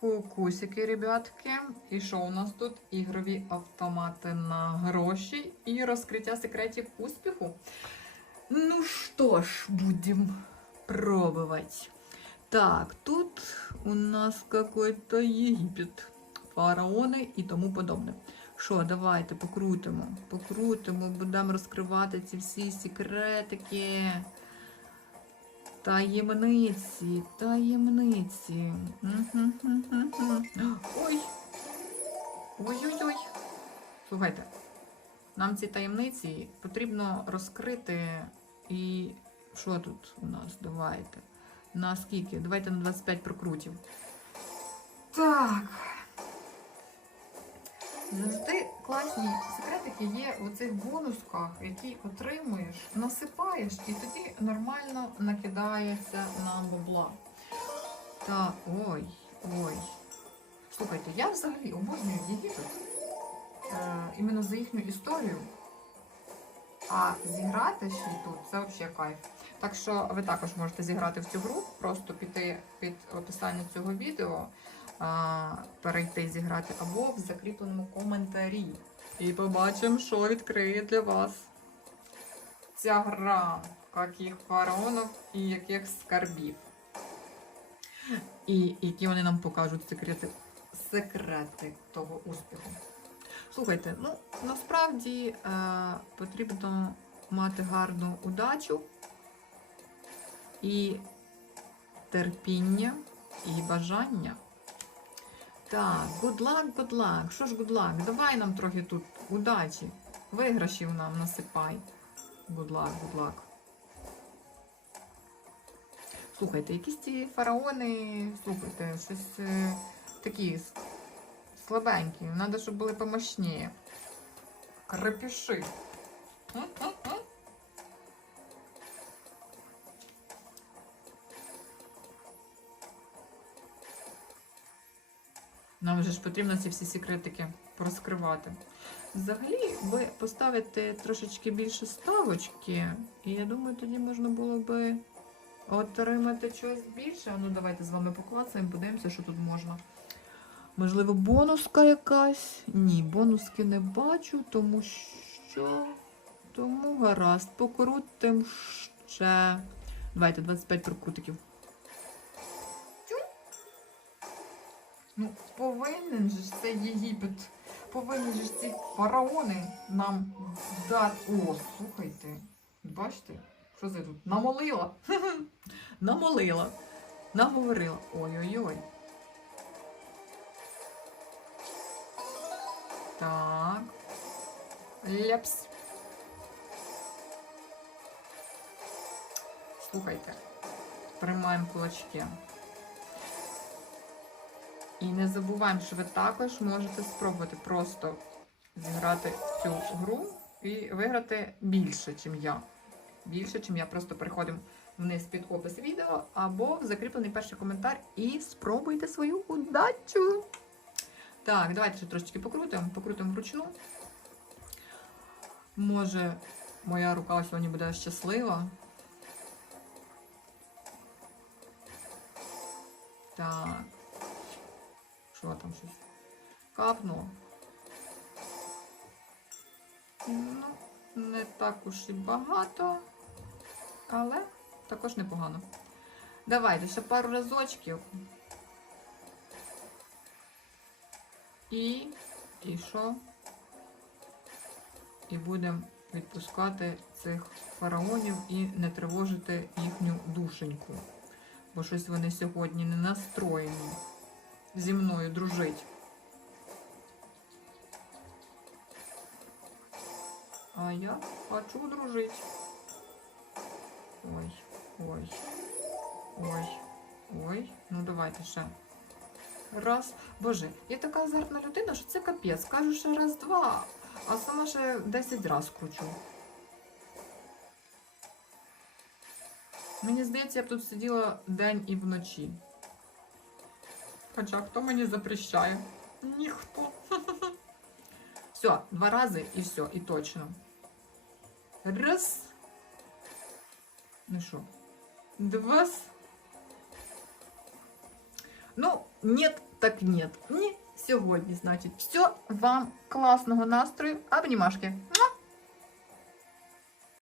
Кукусики, ребятки. І що у нас тут? Ігрові автомати на гроші і розкриття секретів успіху. Ну що ж, будемо пробувати. Так, тут у нас какой-то Єгипет, фараони і тому подобне. Що, давайте покрутимо, покрутимо, будемо розкривати ці всі секретики. Таємниці, таємниці. Ой. Ой-ой-ой. Слухайте, нам ці таємниці потрібно розкрити. І що тут у нас? Давайте. На скільки? Давайте на 25 прокрутів. Так. Завжди класні секретики є у цих бонусках, які отримуєш, насипаєш, і тоді нормально накидається нам бабла. Та ой, ой. Слухайте, я взагалі обожнюю Єгипет. Е, іменно за їхню історію. А зіграти ще тут це взагалі кайф. Так що ви також можете зіграти в цю гру, просто піти під описання цього відео, а, перейти зіграти або в закріпленому коментарі. І побачимо, що відкриє для вас ця гра, яких фараонів і яких скарбів. І які вони нам покажуть секрети, секрети того успіху. Слухайте, ну насправді е, потрібно мати гарну удачу і терпіння, і бажання. Так, good luck, good luck. Що ж good luck? Давай нам трохи тут удачі. Виграшів нам насипай. Good luck, good luck. Слухайте, якісь ці фараони, слухайте, щось е, такі слабенькі. Надо, щоб були помощніше. Крепіши. Нам вже ж потрібно ці всі секретики порозкривати. Взагалі, ви поставите трошечки більше ставочки, і я думаю, тоді можна було би отримати щось більше. Ну, давайте з вами поклацаємо, подивимося, що тут можна. Можливо, бонуска якась? Ні, бонуски не бачу, тому що. Тому гаразд, покрутим ще. Давайте 25 прокрутиків. Ну, повинен же ж цей Єгипет, повинні же ж ці фараони нам дати. О, слухайте, бачите, що це тут? Намолила. Намолила. Наговорила. Ой-ой-ой. Так. Ляпс. Слухайте. Тримаємо кулачки. І не забуваємо, що ви також можете спробувати просто зіграти цю гру і виграти більше, ніж я. Більше, ніж я. Просто переходимо вниз під опис відео або в закріплений перший коментар і спробуйте свою удачу. Так, давайте ще трошечки покрутимо. Покрутимо вручну. Може, моя рука сьогодні буде щаслива. Так. Що там щось? Капнуло. Ну, не так уж і багато, але також непогано. Давайте ще пару разочків. І, і що? І будемо відпускати цих фараонів і не тривожити їхню душеньку. Бо щось вони сьогодні не настроєні зі мною дружить. А я хочу дружить. Ой, ой, ой, ой. Ну давайте ще. Раз. Боже, я така азартна людина, що це капець. Кажу ще раз-два, а сама ще 10 раз кручу. Мені здається, я б тут сиділа день і вночі. Хоча хто мені запрещає? Ніхто. Все, два рази і все, і точно. Раз. Ну що? Два. Ну, нет, так нет. Ні, сьогодні, значить, все, вам класного настрою, обнімашки.